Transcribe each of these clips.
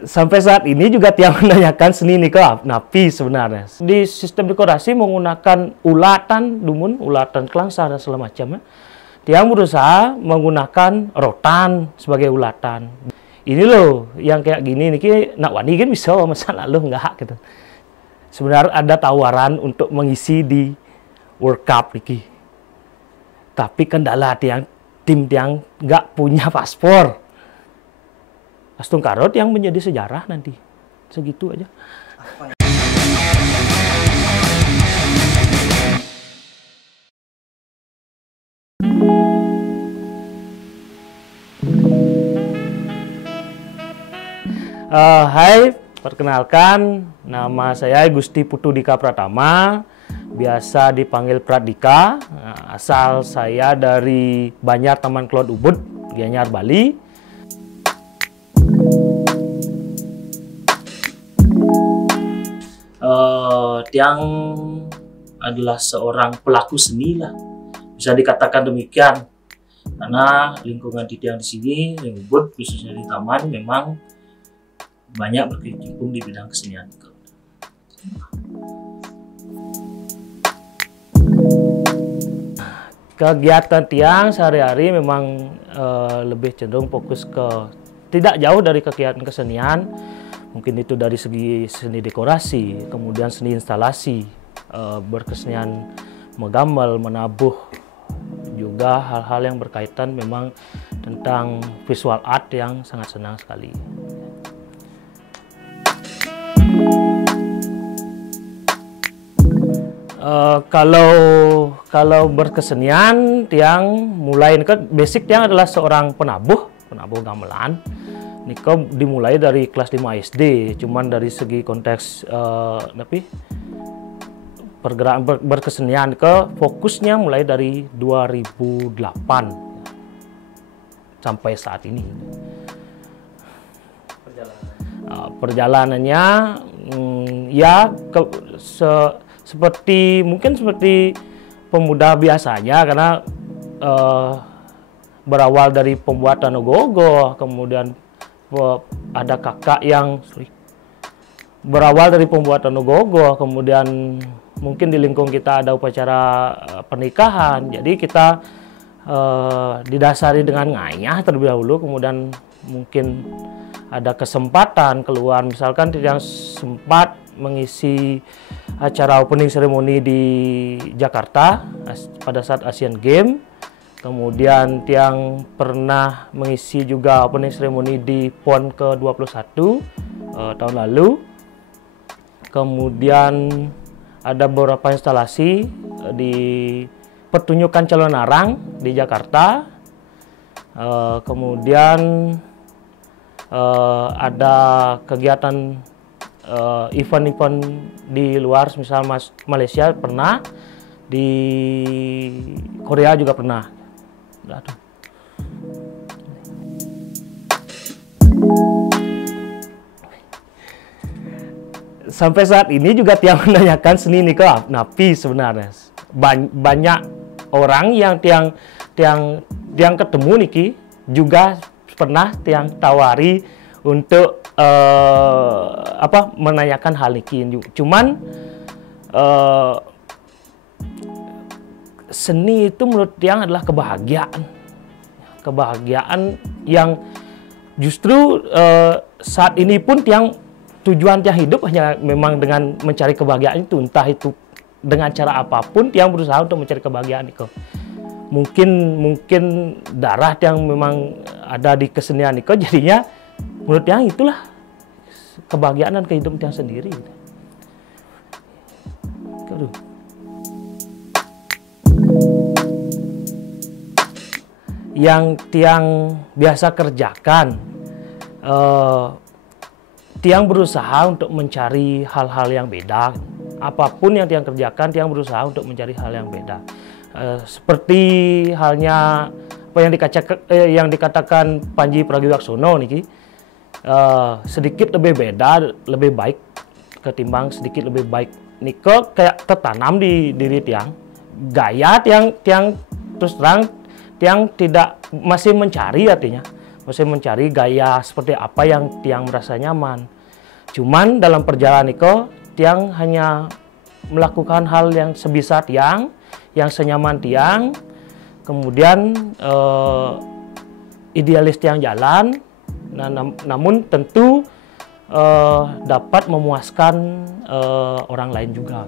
Sampai saat ini juga tiang menanyakan seni ini ke napi sebenarnya. Di sistem dekorasi menggunakan ulatan, dumun, ulatan kelangsa dan segala macam. Tiang berusaha menggunakan rotan sebagai ulatan. Ini loh, yang kayak gini nih, nak wani kan bisa, masalah lo enggak gitu. Sebenarnya ada tawaran untuk mengisi di World Cup nih. Tapi kendala tim tiang nggak punya paspor. Astung Karot yang menjadi sejarah nanti. Segitu aja. Hai, perkenalkan, nama saya Gusti Putu Dika Pratama, biasa dipanggil Pradika. Asal saya dari Banjar Taman Klot Ubud, Gianyar, Bali. Tiang adalah seorang pelaku seni lah, bisa dikatakan demikian. Karena lingkungan di Tiang di sini, yang Ubud, khususnya di taman, memang banyak berkecimpung di bidang kesenian. Kegiatan Tiang sehari-hari memang lebih cenderung fokus ke tidak jauh dari kegiatan kesenian. Mungkin itu dari segi seni dekorasi, kemudian seni instalasi, berkesenian menggambar, menabuh, juga hal-hal yang berkaitan memang tentang visual art yang sangat senang sekali. Kalau berkesenian, Tiang mulai basic Tiang adalah seorang penabuh gamelan. Niko dimulai dari kelas 5 SD, cuman dari segi konteks pergerakan berkesenian fokusnya mulai dari 2008 sampai saat ini. Perjalanannya ya seperti pemuda biasanya, karena berawal dari pembuatan ogoh-ogoh, kemudian ada kakak yang berawal dari pembuatan ogoh-ogoh, kemudian mungkin di lingkungan kita ada upacara pernikahan, jadi kita didasari dengan ngayah terlebih dahulu, kemudian mungkin ada kesempatan keluar, misalkan yang sempat mengisi acara opening ceremony di Jakarta pada saat Asian Games. Kemudian Tiang pernah mengisi juga opening ceremony di PON ke-21 tahun lalu. Kemudian ada beberapa instalasi di pertunjukan calon arang di Jakarta. Kemudian ada kegiatan event-event di luar, misal Malaysia pernah, di Korea juga pernah. Sampai saat ini juga Tiang menanyakan seni ini ke napi sebenarnya. Banyak orang yang Tiang ketemu niki juga pernah Tiang tawari untuk menanyakan hal ini. Cuman seni itu menurut Tiang adalah kebahagiaan yang justru saat ini pun tujuan Tiang hidup hanya memang dengan mencari kebahagiaan itu, entah itu dengan cara apapun Tiang berusaha untuk mencari kebahagiaan itu. Mungkin darah yang memang ada di kesenian itu, jadinya menurut Tiang itulah kebahagiaan dan kehidupan Tiang sendiri. Yang Tiang biasa kerjakan, Tiang berusaha untuk mencari hal-hal yang beda. Apapun yang Tiang kerjakan, Tiang berusaha untuk mencari hal yang beda. Seperti halnya apa yang dikatakan Panji Pragiwaksono niki, sedikit lebih beda, lebih baik ketimbang sedikit lebih baik. Niko kayak tertanam di diri Tiang. Gaya Tiang terus terang Tiang tidak masih mencari, artinya masih mencari gaya seperti apa yang tiang merasa nyaman. Cuman dalam perjalanan itu tiang hanya melakukan hal yang sebisa tiang, yang senyaman tiang, kemudian idealis tiang jalan. Nah, namun tentu dapat memuaskan orang lain juga.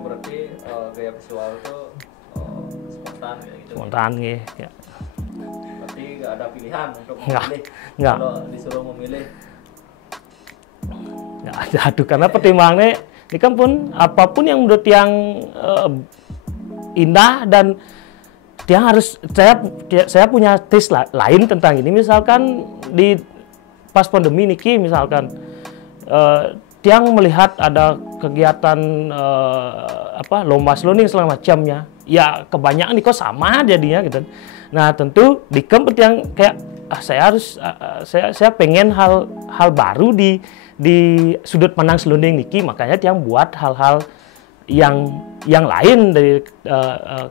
Berarti gaya visual itu spontan kayak gitu. Spontan ya. Berarti nggak ada pilihan untuk Nggak. memilih. Nggak. Kalau disuruh memilih, Nggak ada, aduh, karena pertimbangannya ini kan pun apapun yang menurut yang indah dan tiang harus saya punya taste lain tentang ini. Misalkan di pas pandemi niki misalkan tiang melihat ada kegiatan lomba selonding segala macamnya, ya kebanyakan nih kok sama jadinya gitu. Nah tentu di yang kayak saya pengen hal baru di sudut pandang selonding niki, makanya tiang buat hal-hal yang lain dari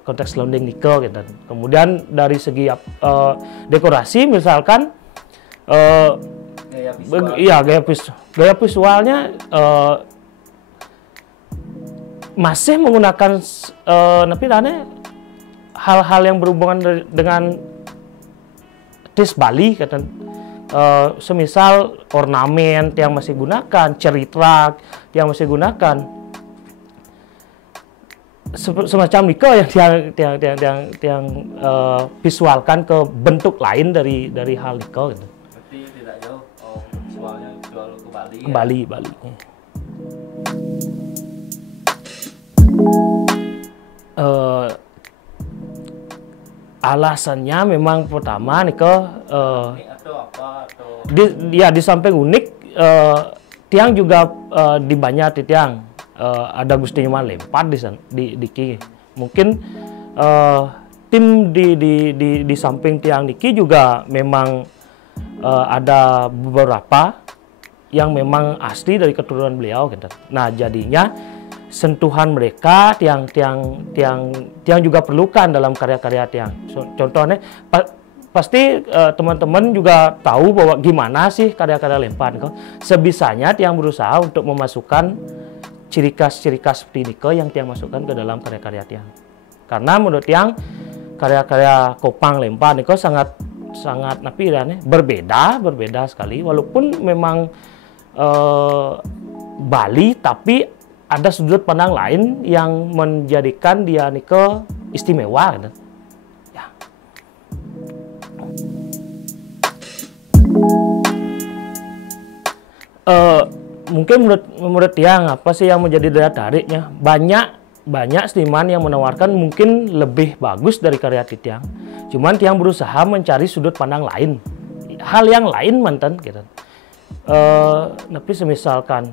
konteks selonding niko gitu. Kemudian dari segi dekorasi misalkan gaya visualnya masih menggunakan hal-hal yang berhubungan dengan tis Bali kata. Semisal ornamen yang masih gunakan, cerita yang masih gunakan, semacam niko yang visualkan ke bentuk lain dari hal niko gitu. berarti tidak jauh visualnya jual ke Bali. Ke Bali. Alasannya memang pertama niko Atau apa atau di samping unik tiang juga di banyak tiang ada Gusti Nyoman Lempad di Ki. Mungkin tim di samping tiang Niki juga memang ada beberapa yang memang asli dari keturunan beliau gitu. Nah jadinya sentuhan mereka tiang juga perlukan dalam karya-karya tiang. Contohnya pasti teman-teman juga tahu bahwa gimana sih karya-karya Lempad kok. Sebisanya tiang berusaha untuk memasukkan ciri khas seperti niko yang tiang masukkan ke dalam karya-karya tiang. Karena menurut tiang karya-karya Kopang Lempad niko sangat berbeda sekali, walaupun memang Bali tapi ada sudut pandang lain yang menjadikan dia niko istimewa gitu. Ya. Mungkin menurut tiang apa sih yang menjadi daya tariknya? Banyak seniman yang menawarkan mungkin lebih bagus dari karya tiang. Cuman tiang berusaha mencari sudut pandang lain, hal yang lain mantan gitu. Tapi semisalkan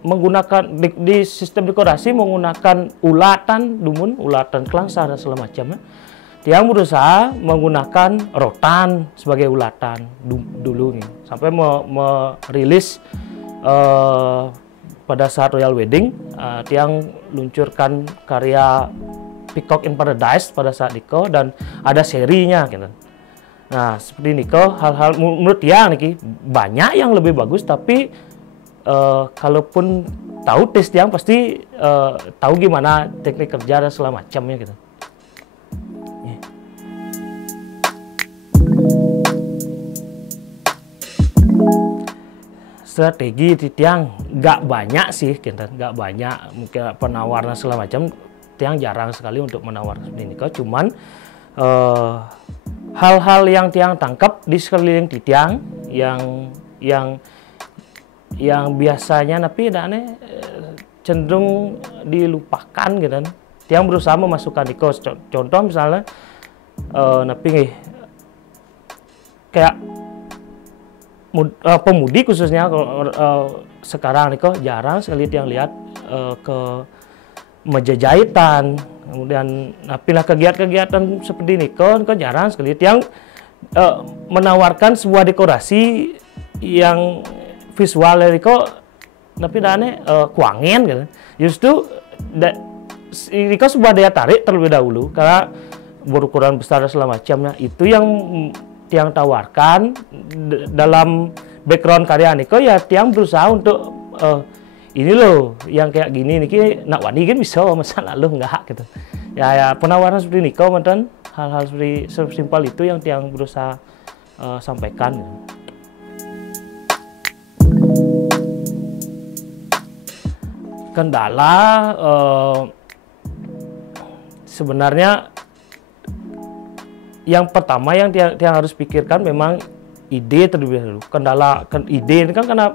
menggunakan di sistem dekorasi menggunakan ulatan kelangsa dan segala macamnya. Tiang berusaha menggunakan rotan sebagai ulatan dulu nih, sampai merilis pada saat Royal Wedding, tiang luncurkan karya Peacock in Paradise pada saat niko dan ada serinya gitu. Nah seperti niko, hal-hal menurut tiang nih banyak yang lebih bagus, tapi kalaupun tahu tes tiang pasti tahu gimana teknik kerja dan segala macamnya gitu. Strategi di tiang nggak banyak sih, nggak banyak, mungkin penawaran segala macam tiang jarang sekali untuk menawarkan seperti ini. Cuman hal-hal yang tiang tangkap di sekeliling di tiang yang biasanya tapi cenderung dilupakan gitu. Tiang berusaha memasukkan niko. Contoh misalnya kayak pemudi khususnya sekarang niko jarang sekali tiang lihat ke meja jahitan, kemudian pilih kegiatan seperti niko jarang sekali tiang menawarkan sebuah dekorasi yang visual niko tapi kuangen gitu. Justru niko sebuah daya tarik terlebih dahulu, karena berukuran besar dan segala macamnya. Itu yang tiang tawarkan dalam background karya niko ya tiang berusaha untuk ini loh yang kayak gini nih nak wani kan bisa masa lalu enggak gitu. Ya penawaran seperti niko mantan hal-hal seperti simpel itu yang tiang berusaha sampaikan. Kendala sebenarnya yang pertama yang tiang harus pikirkan memang ide terlebih dahulu. Ide ini kan karena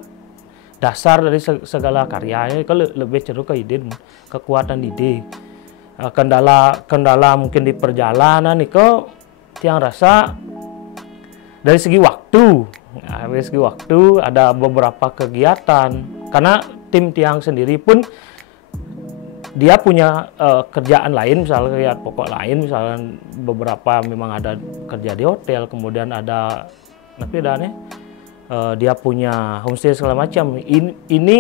dasar dari segala karya, kalau lebih cenderung ke ide, kekuatan ide. Kendala mungkin di perjalanan itu tiang rasa dari segi waktu. Nah, dari segi waktu ada beberapa kegiatan karena tim tiang sendiri pun dia punya kerjaan lain, misalnya kerjaan pokok lain, misalnya beberapa memang ada kerja di hotel, kemudian ada dia punya homestay segala macam. Ini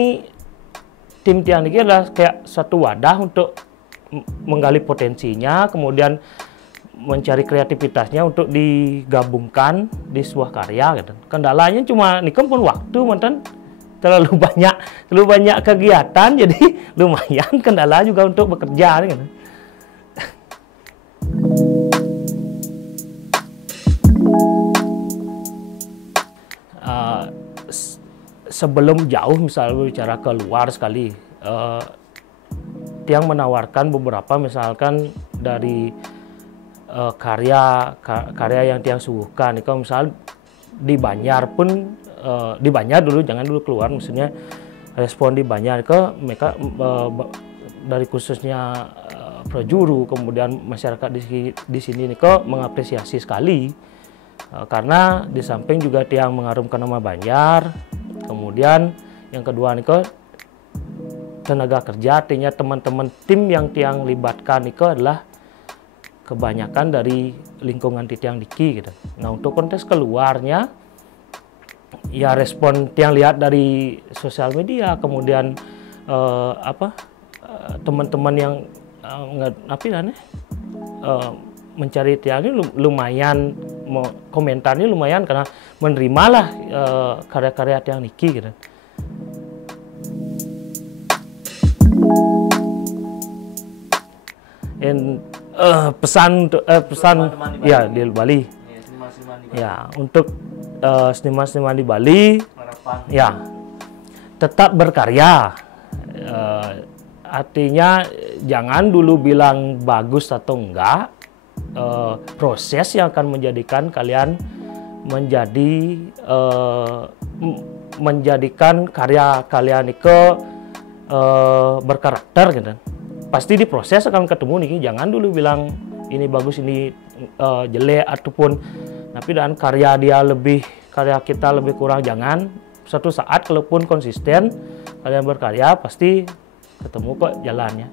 tim tiang ini adalah kayak satu wadah untuk menggali potensinya, kemudian mencari kreativitasnya untuk digabungkan di sebuah karya. Gitu. Kendalanya cuma nikem pun waktu, mantan. Terlalu banyak kegiatan, jadi lumayan kendala juga untuk bekerja gitu. Sebelum jauh misalnya bicara keluar sekali, tiang menawarkan beberapa misalkan dari karya yang tiang suguhkan. Kalau misal di Banjar pun di Banjar dulu, jangan dulu keluar, maksudnya respon di Banjar ke mereka dari khususnya Projuru, kemudian masyarakat di sini nih kok mengapresiasi sekali karena di samping juga tiang mengharumkan nama Banjar, kemudian yang kedua nih kok tenaga kerja, artinya teman-teman tim yang tiang libatkan itu adalah kebanyakan dari lingkungan tiang diki gitu. Nah untuk konteks keluarnya ya respon tiang lihat dari sosial media, kemudian teman-teman yang mencari tiang ini lumayan, komentarnya lumayan karena menerimalah karya-karya tiang niki gitu. Pesan ya di Bali. Ya untuk seniman-seniman di Bali, ya tetap berkarya. Artinya jangan dulu bilang bagus atau enggak. Proses yang akan menjadikan kalian menjadikan karya kalian itu berkarakter gitu. Pasti di proses akan ketemu nih, jangan dulu bilang ini bagus, ini jelek ataupun tapi dan karya kita lebih kurang, jangan. Suatu saat kalaupun konsisten kalian berkarya pasti ketemu kok jalannya.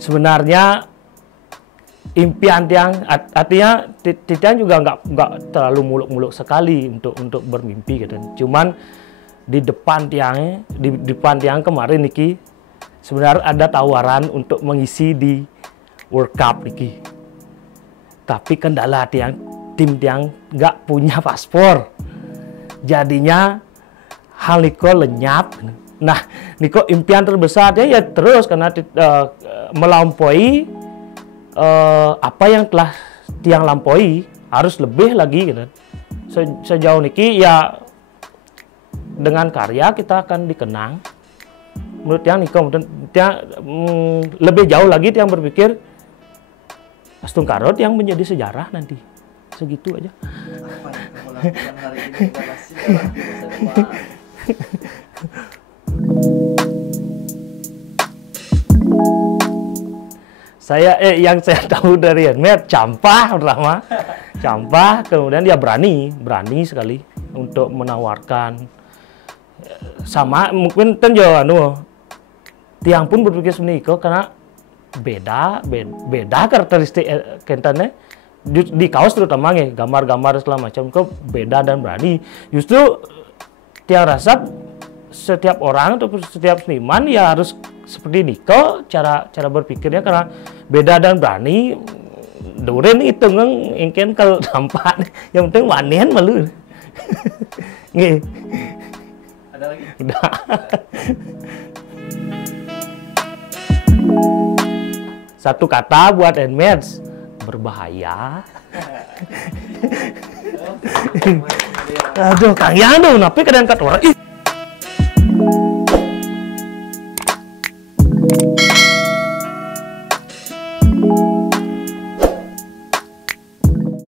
Sebenarnya impian tiang, artinya tiang juga nggak terlalu muluk-muluk sekali untuk bermimpi gitu. Cuman di depan tiang kemarin niki sebenarnya ada tawaran untuk mengisi di World Cup niki. Tapi kendala tim tiang nggak punya paspor. Jadinya hal niko lenyap. Nah, niko impian terbesarnya ya terus karena melampaui apa yang telah tiang lampaui, harus lebih lagi gitu. Sejauh niki ya dengan karya kita akan dikenang. Menurut tiang niko lebih jauh lagi tiang berpikir Astung Karot yang menjadi sejarah nanti. Segitu aja. Apa yang kamu lakukan hari ini adalah sejarah di masa depan. Yang saya tahu dari Edmed, Campah pertama, Campah, kemudian dia berani sekali untuk menawarkan. Sama mungkin tiang pun berpikir seperti itu karena beda karakteristik kentannya di kaos terutama gambar-gambar segala macam itu beda dan berani. Justru tiang rasa setiap orang atau setiap seniman ya harus seperti Niko cara berpikirnya, karena beda dan berani. Duren itu ingin kalau nampak yang penting wanen malu. Nggih. Ada lagi? Udah. Satu kata buat handmade, berbahaya. Aduh, Kang Yang dong, tapi kadang kata orang, ih